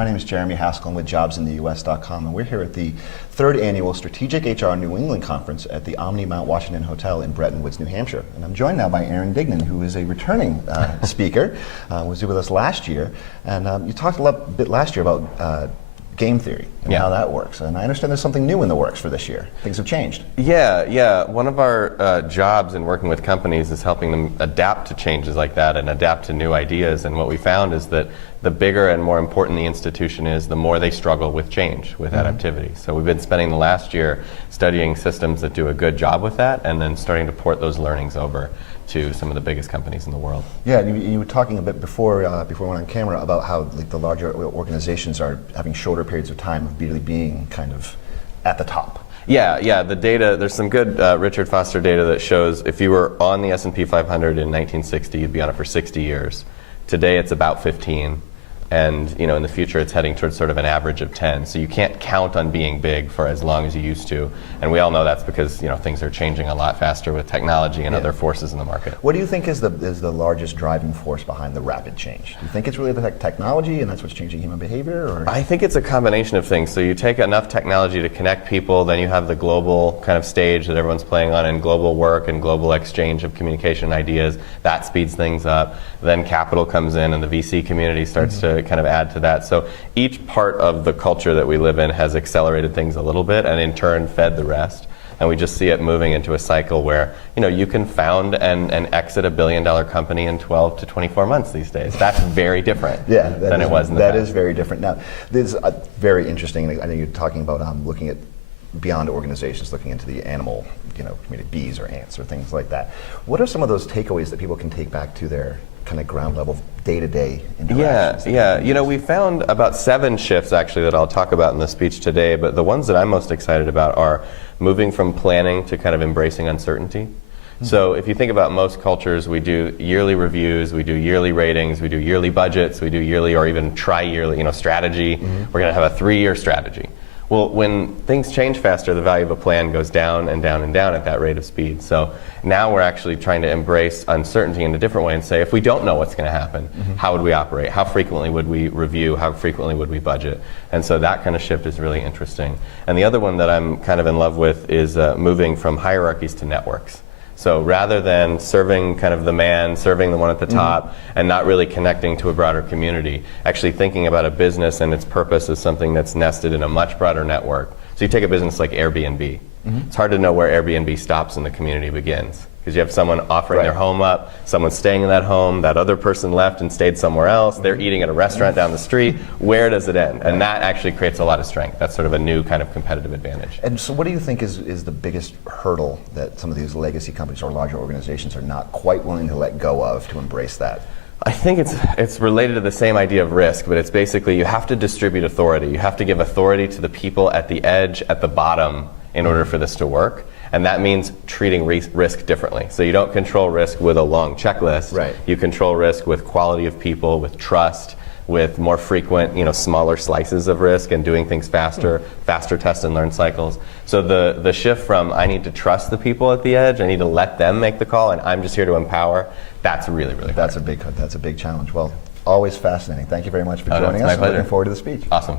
My name is Jeremy Haskell. I'm with JobsInTheUS.com, and we're here at the 3rd Annual Strategic HR New England Conference at the Omni Mount Washington Hotel in Bretton Woods, New Hampshire. And I'm joined now by Aaron Dignan, who is a returning speaker, was with us last year. And you talked a bit last year about game theory and how that works. And I understand there's something new in the works for this year. Things have changed. Yeah. One of our jobs in working with companies is helping them adapt to changes like that and adapt to new ideas. And what we found is that the bigger and more important the institution is, the more they struggle with change, with adaptivity. So we've been spending the last year studying systems that do a good job with that, and then starting to port those learnings over to some of the biggest companies in the world. Yeah, and you were talking a bit before we went on camera about how the larger organizations are having shorter periods of time of really being kind of at the top. Yeah, the data, there's some good Richard Foster data that shows if you were on the S&P 500 in 1960, you'd be on it for 60 years. Today it's about 15. And in the future, it's heading towards sort of an average of 10. So you can't count on being big for as long as you used to. And we all know that's because things are changing a lot faster with technology and other forces in the market. What do you think is the largest driving force behind the rapid change? Do you think it's really the technology, and that's what's changing human behavior? Or? I think it's a combination of things. So you take enough technology to connect people, then you have the global kind of stage that everyone's playing on, and global work and global exchange of communication ideas. That speeds things up. Then capital comes in, and the VC community starts to kind of add to that. So each part of the culture that we live in has accelerated things a little bit, and in turn fed the rest. And we just see it moving into a cycle where you can found and exit $1 billion company in 12 to 24 months these days. That's very different than it was in the past. That is very different. Now, this is very interesting. I know you're talking about looking at beyond organizations, looking into the animal, community, bees or ants or things like that. What are some of those takeaways that people can take back to their kind of ground level day-to-day interactions? Yeah. We found about 7 shifts actually that I'll talk about in the speech today, but the ones that I'm most excited about are moving from planning to kind of embracing uncertainty. So if you think about most cultures, we do yearly reviews, we do yearly ratings, we do yearly budgets, we do yearly or even tri-yearly, strategy. We're going to have a 3-year strategy. Well, when things change faster, the value of a plan goes down and down and down at that rate of speed. So now we're actually trying to embrace uncertainty in a different way and say, if we don't know what's going to happen, how would we operate? How frequently would we review? How frequently would we budget? And so that kind of shift is really interesting. And the other one that I'm kind of in love with is moving from hierarchies to networks. So rather than serving kind of the man, serving the one at the top, and not really connecting to a broader community, actually thinking about a business and its purpose as something that's nested in a much broader network. So you take a business like Airbnb. It's hard to know where Airbnb stops and the community begins. Because you have someone offering their home up, someone staying in that home, that other person left and stayed somewhere else, they're eating at a restaurant down the street. Where does it end? And that actually creates a lot of strength. That's sort of a new kind of competitive advantage. And so what do you think is the biggest hurdle that some of these legacy companies or larger organizations are not quite willing to let go of to embrace that? I think it's related to the same idea of risk, but it's basically you have to distribute authority. You have to give authority to the people at the edge, at the bottom, in order for this to work. And that means treating risk differently. So you don't control risk with a long checklist. You control risk with quality of people, with trust, with more frequent, smaller slices of risk and doing things faster test and learn cycles. So the shift from I need to trust the people at the edge, I need to let them make the call, and I'm just here to empower, that's really, really hard. That's a big challenge. Well, always fascinating. Thank you very much for joining us. My pleasure. Looking forward to the speech. Awesome.